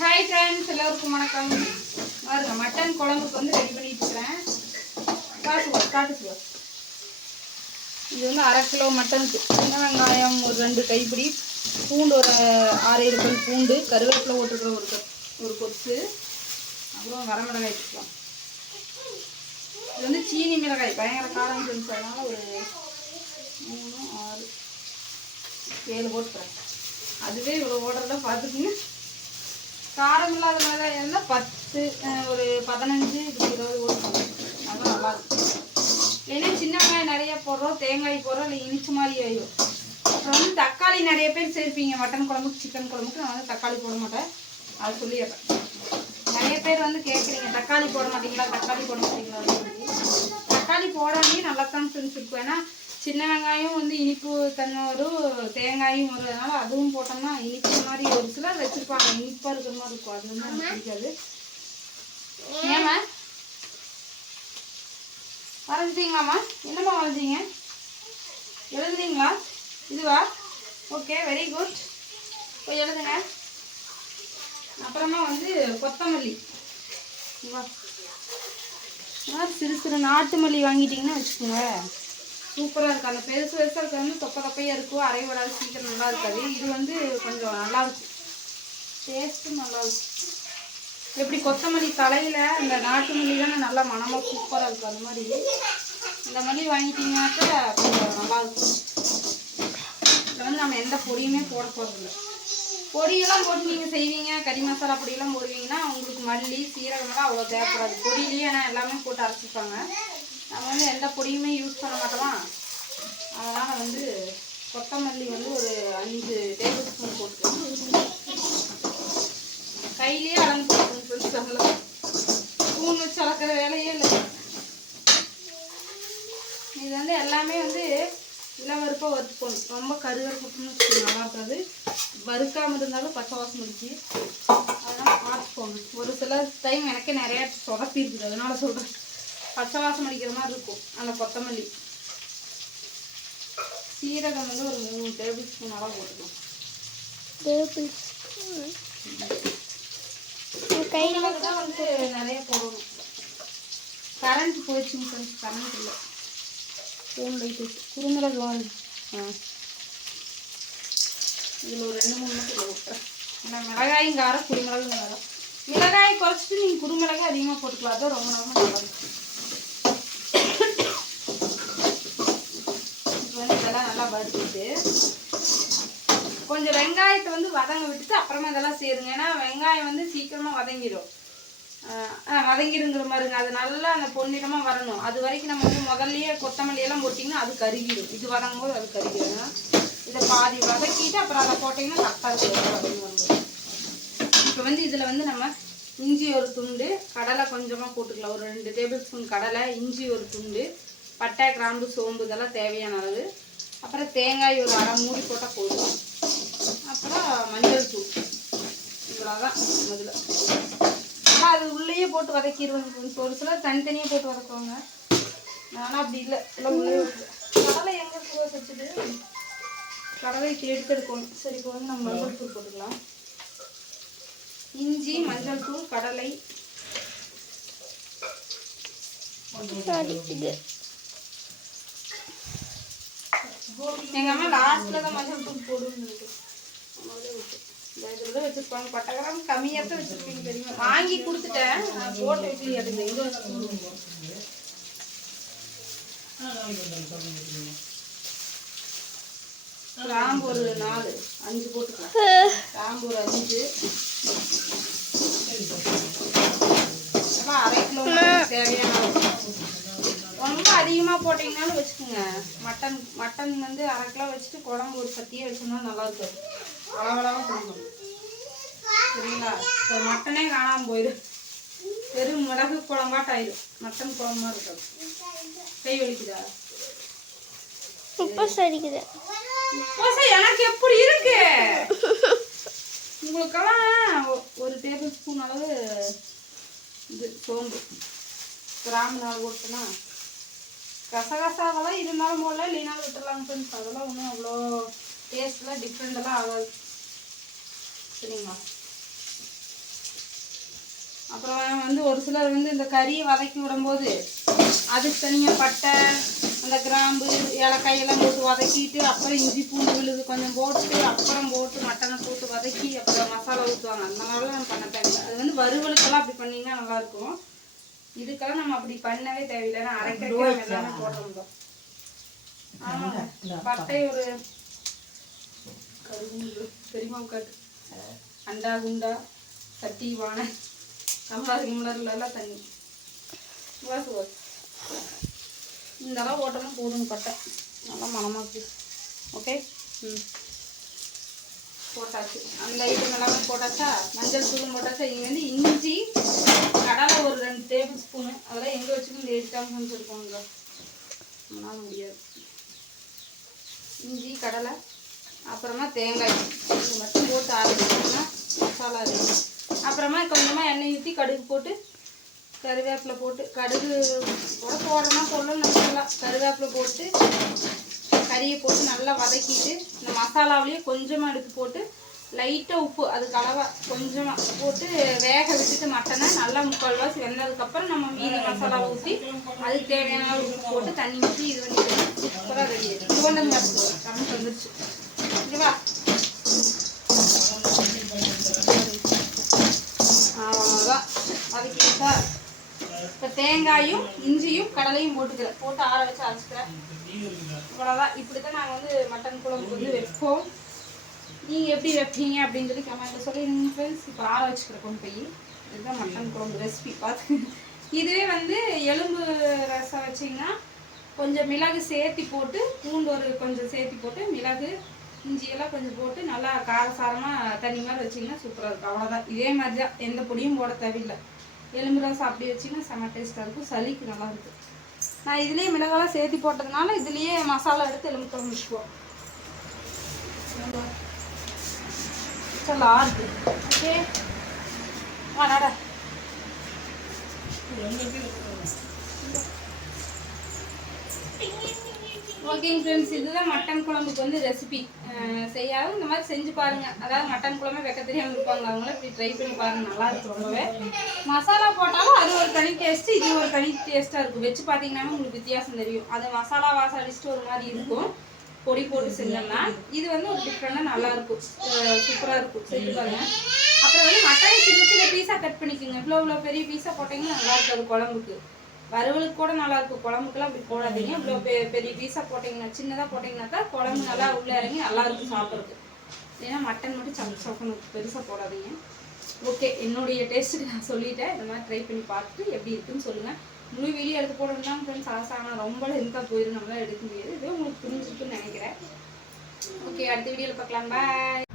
Hi friends, எல்லோருக்கும் வணக்கம். பாருங்க, மட்டன் குழம்புக்கு வந்து ரெடி பண்ணிட்டு இருக்கிறேன். காட்டு இது வந்து 1/2 கிலோ மட்டனுக்கு சின்ன வெங்காயம் ஒரு 2 கைப்பிடி, பூண்டு ஒரு 6-7 பல் பூண்டு, கருவேப்பிலை போட்டுருக்கிற ஒரு கொத்து, அப்புறம் வரமிளகாய் எடுத்துக்கலாம். இது வந்து சீனி மிளகாய், பயங்கர காரம் செஞ்சதுனால ஒரு 3, 6, 7 போட்டுக்கிறேன். அதுவே இவ்வளோ ஓடுறத பார்த்துக்குங்க. காரம் இல்லாத மிளகாய் இருந்தால் 10, ஒரு 15, இப்படி 20 ஓடுறோம். அதுவும் நல்லாயிருக்கும். ஏன்னா சின்ன வெங்காயம் நிறைய போடுறோம், தேங்காய் போடுறோம், இல்லை இனிச்ச மாதிரி ஆயிடும். அப்புறம் வந்து தக்காளி நிறைய பேர் சேர்ப்பீங்க மட்டன் குழம்புக்கு, சிக்கன் குழம்புக்கு. நான் வந்து தக்காளி போட மாட்டேன், அது சொல்லிடுறேன். நிறைய பேர் வந்து கேட்குறீங்க, தக்காளி போட மாட்டீங்களா, தக்காளி போட மாட்டீங்களா சொல்லி. தக்காளி போடாமே நல்லா தான் செஞ்சுருக்கும். ஏன்னா சின்ன வெங்காயம் வந்து இனிப்பு தன்மை வரும், தேங்காயும் வரும். அதனால அதுவும் போட்டோம்னா இனிப்பு மாதிரி ஒரு சிலர் வச்சுருப்பாங்க, இனிப்பாக இருக்கிற மாதிரி இருக்கும். அது வந்து எனக்கு பிடிக்காது. ஏமா வரைஞ்சிட்டிங்களாம்மா? என்னம்மா வரைஞ்சிங்க? எழுதுனீங்களா? இதுவா? Okay, very good. போய் எழுதுங்க. அப்புறமா வந்து கொத்தமல்லி, சிறு சிறு நாட்டு மல்லி வாங்கிட்டிங்கன்னா வச்சுக்கோங்க, சூப்பராக இருக்குது. அந்த பெருசு பெருசாக இருக்கிறது வந்து தொப்பையாக இருக்கும், அரை விடாது, சீக்கிரம் நல்லா இருக்காது. இது வந்து கொஞ்சம் நல்லாயிருக்கும், டேஸ்ட்டும் நல்லாயிருக்கும். எப்படி கொத்தமல்லி தலையில் இந்த நாட்டு மல்லி தானே நல்லா மணமாக சூப்பராக இருக்கும். அது மாதிரி இந்த மல்லி வாங்கிட்டீங்கன்னாக்கா கொஞ்சம் நல்லாயிருக்கும். இதில் வந்து நம்ம எந்த பொடியுமே போட போகிறதில்ல. பொடியெல்லாம் போட்டு நீங்கள் செய்வீங்க, கறி மசாலா பொடியெல்லாம் போடுவீங்கன்னா உங்களுக்கு மல்லி சீரகமெல்லாம் அவ்வளோ தேவைப்படாது. பொடியிலேயே ஆனால் எல்லாமே போட்டு அரைச்சிப்பாங்க. நம்ம வந்து எந்த பொடியுமே யூஸ் பண்ண மாட்டோமா, அதனால் வந்து கொத்தமல்லி வந்து ஒரு 5 டேபிள் ஸ்பூன் போட்டுக்கலாம். கையிலேயே அளந்து போட்டுக்கணும், சொல்லிட்டாங்களா? ஸ்பூன் வச்சு அளக்கிற வேலையே இல்லை. இது வந்து எல்லாமே வந்து இளவருப்பாக வறுத்துக்கணும். ரொம்ப கருவறுப்புன்னு நல்லா இருக்காது. வறுக்காமல் இருந்தாலும் பச்சை வாசம் அடிச்சு, அதனால் பார்த்துக்கோங்க. ஒரு சில டைம் எனக்கே நிறையா சொதப்பி இருக்குது, அதனால சொல்கிறேன். பச்சை வாசம் அடிக்கிற மாதிரி இருக்கும் அந்த கொத்தமல்லி. சீரகம் வந்து ஒரு 3 டேபிள் ஸ்பூன் அளவு போட்டுக்கலாம். கையில் தான் வந்து நிறைய போடணும். கரண்ட் போயிடுச்சுங்க ஃப்ரெண்ட்ஸ், கரண்ட் இல்லை. ஃபோன் லைட்டு குறுமிளகு வாங்க. இதில் ஒரு 2-3 மட்டும் விட்டுறேன். ஏன்னா மிளகாயும் காரம், குறுமிளகும் காரம். மிளகாயை குறைச்சிட்டு நீங்கள் குறுமிளகாய் அதிகமாக போட்டுக்கலாம், அதுதான் ரொம்ப ரொம்ப நல்லாயிருக்கும். இப்போ வந்து இதெல்லாம் நல்லா வறுத்துட்டு கொஞ்சம் வெங்காயத்தை வந்து வதங்க விட்டுட்டு அப்புறமா இதெல்லாம் சேருங்க. ஏன்னா வெங்காயம் வந்து சீக்கிரமாக வதங்கிடும். வதங்கிடுங்கிற மாதிரிங்க. அது நல்லா அந்த பொன்னிறமாக வரணும். அது வரைக்கும் நம்ம வந்து முதல்லையே கொத்தமல்லியெல்லாம் போட்டிங்கன்னா அது கருகிடும். இது வதங்கும் போது அது கருகிடும். இதை பாதி வதக்கிட்டு அப்புறம் அதை போட்டிங்கன்னா கரெக்டாக இருக்கும் வதங்கி வரும்போது. இப்போ வந்து இதில் வந்து நம்ம இஞ்சி ஒரு துண்டு, கடலை கொஞ்சமாக போட்டுக்கலாம். ஒரு 2 டேபிள் ஸ்பூன் கடலை, இஞ்சி ஒரு துண்டு, பட்டை, கிராம்பு, சோம்பு இதெல்லாம் தேவையான அளவு. அப்புறம் தேங்காய் ஒரு 1/2 மூடி போட்டால் போதும். அப்புறம் மஞ்சள் தூள், இவ்வளோதான் முதல்ல. அது உள்ளேயே போட்டு வதக்கிடுவாங்க. ஒரு சிலர் தனித்தனியாக போட்டு வதக்குவாங்க, ஆனால் அப்படி இல்லை. எல்லாம் உள்ளே கடலை எங்கே வச்சுட்டு கடலை எடுத்து எடுக்கணும். சரி, இப்போ வந்து நம்ம மஞ்சள் தூள் போட்டுக்கலாம். இஞ்சி, மஞ்சள் தூள், கடலை. எங்கள் அம்மா லாஸ்ட்டில் தான் மஞ்சள் தூள் போடுன்னு வச்சுருப்பாங்க. பட்டகிராம் கம்மியாக தான் வச்சுருப்பீங்க தெரியுமா. வாங்கி கொடுத்துட்டேன், போட்டு வைக்கல. எடுங்க, இது கிராம்பு ஒரு 4-5 போட்டுக்கலாம். கிராம்பு ஒரு 5, 1/2 கிலோ தேவையான. ரொம்ப அதிகமாக போட்டிங்கனாலும் வச்சுக்கோங்க. மட்டன் வந்து 1/2 கிலோ வச்சுட்டு குழம்பு ஒரு சட்டியே வச்சோம்னா நல்லா இருக்காது. அளவளவாக கொடுக்கணும், சரிங்களா? இப்போ மட்டனே காணாமல் போயிடும், வெறும் மிளகு குழம்பாட்ட ஆயிடும். மட்டன் குழம்பா இருக்காது. கை வலிக்குதா? உப்பு சரிக்குது. உப்பு எனக்கு எப்படி இருக்கு? உங்களுக்கெல்லாம் ஒரு டேபிள் ஸ்பூன் அளவு இது சோம்பு, கிராம்பு 4 போட்டுனா கசகசாவெல்லாம் இருந்தாலும் போடல, இல்லைனாலும் விட்டுடலாங்க ஃப்ரெண்ட்ஸ். அதெல்லாம் ஒன்றும் அவ்வளோ டேஸ்ட்லாம் டிஃப்ரெண்டெல்லாம் ஆகாது, சரிங்களா? அப்புறம் வந்து ஒரு சிலர் வந்து இந்த கறியை வதக்கி விடும்போது அதுக்கு தனியாக பட்டை அந்த கிராம்பு ஏலக்காய் எல்லாம் போட்டு வதக்கிட்டு அப்புறம் இஞ்சி பூண்டு விழுது கொஞ்சம் போட்டு அப்புறம் போட்டு மட்டனை போட்டு வதக்கி அப்புறம் மசாலா ஊற்றுவாங்க. அந்த மாதிரிலாம் நம்ம பண்ண தேவையில்லை. அது வந்து வறுவலுக்கெல்லாம் அப்படி பண்ணிங்கன்னா நல்லாயிருக்கும். இதுக்கெல்லாம் நம்ம அப்படி பண்ணவே தேவையில்லை. அரைக்கிறதுக்கு எல்லாமே போடுறோம். ஆமாங்க, பட்டை ஒரு கருகுண்டு பெரியமா காட்டு அண்டா குண்டா சட்டி வானை டம்ளர் கிம்ளர்லாம் தண்ணி இந்த அளவு போட்டோம்னா போதும். பட்டை நல்லா மணமாக்கு. ஓகே, போட்டாச்சு. அந்த ஐட்டம் எல்லாமே போட்டாச்சா, மஞ்சள் தூளும் போட்டாச்சா. இங்கே வந்து இஞ்சி கடலை ஒரு 2 டேபிள் ஸ்பூனு. அதெல்லாம் எங்கே வச்சுக்கும் லேட்டாக சொல்லிக்கோங்க, நம்மளால முடியாது. இஞ்சி கடலை அப்புறமா தேங்காய் இது மட்டும் போட்டு ஆரம்பிச்சோம்னா மசாலா ரெடி. அப்புறமா கொஞ்சமாக எண்ணெய் ஊற்றி கடுகு போட்டு கருவேப்பிலை போட்டு, கடுகு கூட போடுறோம்னா போடலாம், நல்லா கருவேப்பிலை போட்டு கறியை போட்டு நல்லா வதக்கிட்டு இந்த மசாலாவிலேயே கொஞ்சமாக எடுத்து போட்டு லைட்டாக உப்பு அதுக்கு அளவாக கொஞ்சமாக போட்டு வேக விட்டுட்டு மட்டனை நல்லா 3/4 வெந்ததுக்கப்புறம் நம்ம மீதி மசாலாவை ஊற்றி அதுக்கு தேவையான உப்பு போட்டு தண்ணி ஊற்றி இது பண்ணிட்டு சூப்பராக ரெடி ஆகிடுச்சு. இது கொண்டு வந்து கமெண்ட் வந்துருச்சு. ஓகேவா? அவ்வளோதான் வதக்கிட்டா. இப்போ தேங்காயும் இஞ்சியும் கடலையும் போட்டுக்கிறேன், போட்டு ஆற வச்சு அரைச்சிக்கிறேன். இவ்வளோதான். இப்படி தான் நாங்கள் வந்து மட்டன் குழம்பு வந்து வைப்போம். நீங்கள் எப்படி வைப்பீங்க அப்படின்னு சொல்லி கமெண்ட்டில் சொல்லிடுங்க ஃப்ரெண்ட்ஸ். இப்போ ஆற வச்சுக்கிறேன் கொண்டு போய். இதுதான் மட்டன் குழம்பு ரெசிபி பார்த்து. இதுவே வந்து எலும்பு ரசம் வச்சிங்கன்னா கொஞ்சம் மிளகு சேர்த்தி போட்டு, பூண்டு கொஞ்சம் சேர்த்தி போட்டு, மிளகு இஞ்சியெல்லாம் கொஞ்சம் போட்டு நல்லா காரசாரமாக தண்ணி மாதிரி வச்சிங்கன்னா சூப்பராக இருக்கும். அவ்வளோதான். இதே மாதிரி தான், எந்த பொடியும் போட தேவையில்லை. எலும்பு ரசம் அப்படி வச்சிங்கன்னா செம்ம டேஸ்ட்டாக இருக்கும். சளிக்கு நல்லாயிருக்கும். நான் இதுலேயே மிளகாலாம் சேர்த்தி போட்டதுனால இதுலேயே மசாலா எடுத்து எலும்பு குழம்பு வச்சுக்குவோம். நல்லா இருக்கு. ஓகே, வாடா. ஓகேங்க ஃப்ரெண்ட்ஸ், இதுதான் மட்டன் குழம்புக்கு வந்து ரெசிபி. செய்யாத இந்த மாதிரி செஞ்சு பாருங்கள். அதாவது மட்டன் குழம்பு வைக்க தெரியாமல் இருப்பாங்க, அவங்களாம் இப்படி ட்ரை பண்ணி பாருங்கள். நல்லா இருக்கும். ரொம்பவே மசாலா போட்டாலும் அது ஒரு தனி டேஸ்ட்டு, இது ஒரு தனி டேஸ்ட்டாக இருக்கும். வச்சு பார்த்தீங்கன்னா உங்களுக்கு வித்தியாசம் தெரியும். அது மசாலா வாசம் அடிச்சுட்டு ஒரு மாதிரி இருக்கும் பொடி போட்டு செஞ்சோம்னா. இது வந்து ஒரு டிஃப்ரெண்டாக நல்லாயிருக்கும், சூப்பராக இருக்கும். செஞ்சு பாருங்கள். அப்புறம் வந்து மட்டன் சின்ன சின்ன பீஸாக கட் பண்ணிக்கோங்க. இவ்வளோ பெரிய பீஸாக போட்டிங்கன்னா நல்லா இருக்காது குழம்புக்கு. வறுவலுக்கு கூட நல்லாயிருக்கும், குழம்புக்கெல்லாம் அப்படி போடாதீங்க. இவ்வளோ பெரிய பீஸாக போட்டிங்கன்னா, சின்னதாக போட்டிங்கன்னா தான் குழம்பு நல்லா உள்ளே இறங்கி நல்லாயிருக்கும் சாப்பிட்றது. ஏன்னா மட்டன் மட்டும் சமைக்கணும், பெருசாக போடாதீங்க. ஓகே, என்னுடைய டேஸ்ட்டுக்கு நான் சொல்லிட்டேன். இந்த மாதிரி ட்ரை பண்ணி பார்த்துட்டு எப்படி இருக்குன்னு சொல்லுங்கள். முழு வீடியோ எடுத்து போடணும்னா ஃப்ரெண்ட்ஸ் ஆசானா ரொம்ப லென்த்தாக போயிடும், நம்மளால் எடுக்க முடியாது. இதே உங்களுக்கு புரிஞ்சிருக்குன்னு நினைக்கிறேன். ஓகே, அடுத்த வீடியோவில் பார்க்கலாம். பாய்.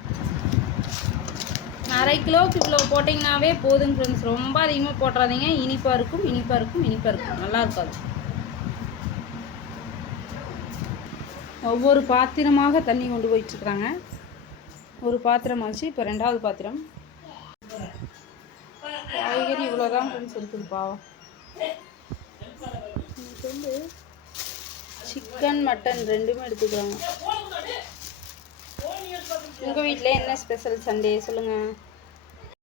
1/2 கிலோவுக்கு இவ்வளோ போட்டிங்கனாவே போதுங்க ஃப்ரெண்ட்ஸ். ரொம்ப அதிகமாக போட்டுறாதீங்க. இனிப்பாக இருக்கும், இனிப்பாக இருக்கும், இனிப்பாக இருக்கும். நல்லா இருக்காது. ஒவ்வொரு பாத்திரமாக தண்ணி கொண்டு போயிட்டுருக்குறாங்க. ஒரு பாத்திரம் ஆச்சு, இப்போ 2வது பாத்திரம். காய்கறி இவ்வளோதான் ஃப்ரெண்ட்ஸ் இருக்குது. பாவம் வந்து சிக்கன் மட்டன் ரெண்டுமே எடுத்துக்கிறாங்க. உங்கள் வீட்டில் என்ன ஸ்பெஷல் சண்டே சொல்லுங்கள்.